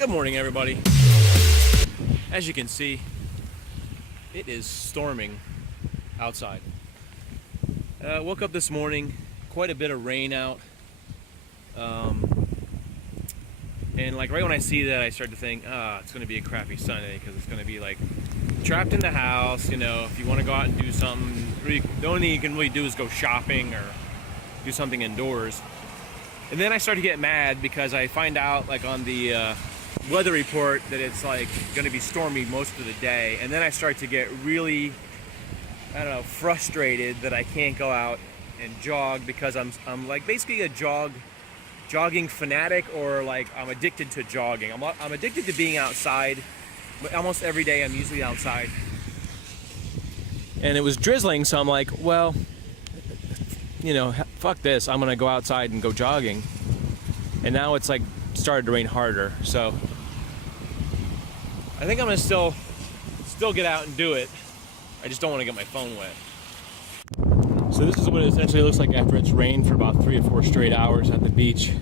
Good morning, everybody. As you can see, it is storming outside. Woke up this morning, quite a bit of rain out. And like right when I see that, I start to think, it's going to be a crappy Sunday because it's going to be like trapped in the house. You know, if you want to go out and do something, really, the only thing you can really do is go shopping or do something indoors. And then I start to get mad because I find out, like on the weather report, that it's like going to be stormy most of the day. And then I start to get really, I don't know, frustrated that I can't go out and jog because I'm like basically a jogging fanatic, or like I'm addicted to jogging. I'm addicted to being outside. Almost every day I'm usually outside. And it was drizzling, so I'm like, well, you know, fuck this, I'm gonna go outside and go jogging. And now it's like started to rain harder, so I think I'm gonna still get out and do it. I just don't want to get my phone wet. So this is what it essentially looks like after it's rained for about 3 or 4 straight hours at the beach.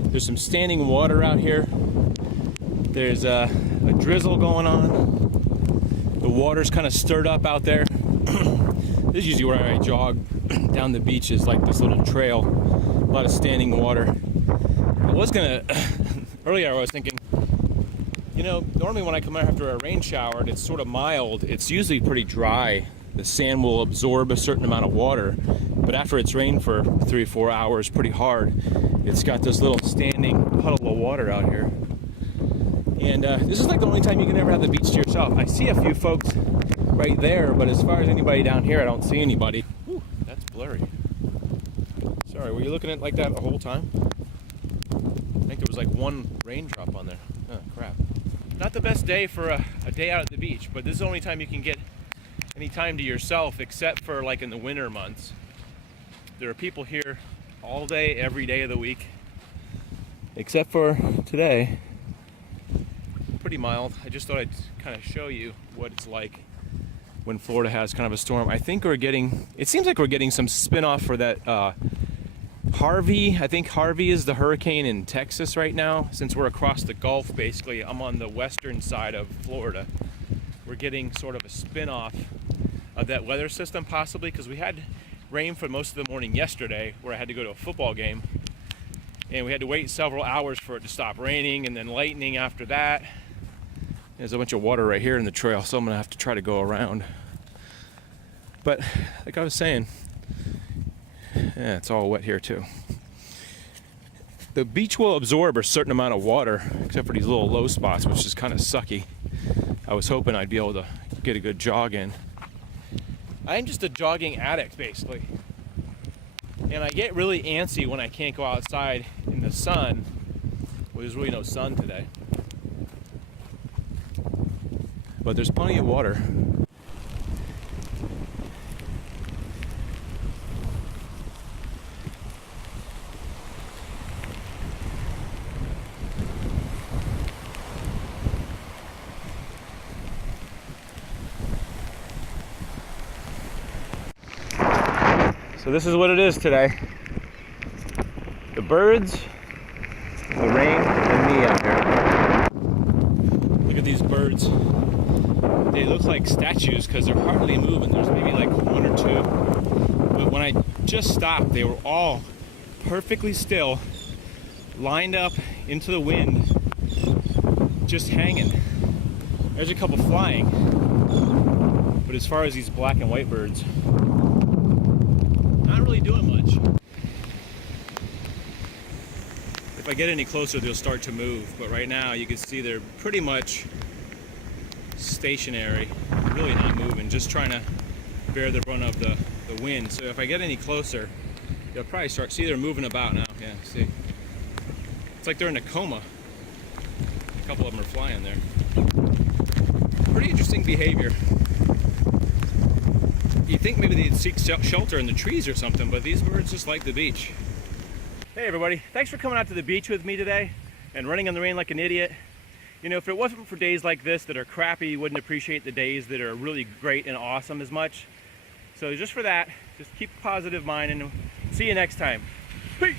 There's some standing water out here. There's a drizzle going on. The water's kind of stirred up out there. This is usually where I jog down the beach, is like this little trail. A lot of standing water. I was gonna, earlier I was thinking, you know, normally when I come out after a rain shower and it's sort of mild, it's usually pretty dry. The sand will absorb a certain amount of water. But after it's rained for 3 or 4 hours pretty hard, it's got this little standing puddle of water out here. And this is like the only time you can ever have the beach to yourself. I see a few folks right there, but as far as anybody down here, I don't see anybody. Whew, that's blurry. Sorry, were you looking at it like that the whole time? I think there was like one raindrop on there. Oh, crap. Not the best day for a day out at the beach, but this is the only time you can get any time to yourself, except for like in the winter months. There are people here all day, every day of the week, except for today. Pretty mild. I just thought I'd kind of show you what it's like when Florida has kind of a storm. I think it seems like we're getting some spin-off for that Harvey. I think Harvey is the hurricane in Texas right now. Since we're across the Gulf, basically, I'm on the western side of Florida. We're getting sort of a spin-off of that weather system, possibly, because we had rain for most of the morning yesterday, where I had to go to a football game, and we had to wait several hours for it to stop raining, and then lightning after that. There's a bunch of water right here in the trail, so I'm gonna have to try to go around. But like I was saying, yeah, it's all wet here too. The beach will absorb a certain amount of water, except for these little low spots, which is kind of sucky. I was hoping I'd be able to get a good jog in. I'm just a jogging addict, basically. And I get really antsy when I can't go outside in the sun. Well, there's really no sun today. But there's plenty of water. So this is what it is today. The birds, the rain, and me out here. Look at these birds. They look like statues because they're hardly moving. There's maybe like 1 or 2. But when I just stopped, they were all perfectly still, lined up into the wind, just hanging. There's a couple flying. But as far as these black and white birds, not really doing much. If I get any closer, they'll start to move. But right now, you can see they're pretty much stationary, really not moving, just trying to bear the brunt of the wind. So if I get any closer, you'll probably see they're moving about now. Yeah, see? It's like they're in a coma. A couple of them are flying there. Pretty interesting behavior. You'd think maybe they'd seek shelter in the trees or something, but these birds just like the beach. Hey everybody, thanks for coming out to the beach with me today and running in the rain like an idiot. You know, if it wasn't for days like this that are crappy, you wouldn't appreciate the days that are really great and awesome as much. So just for that, just keep a positive mind, and see you next time. Peace!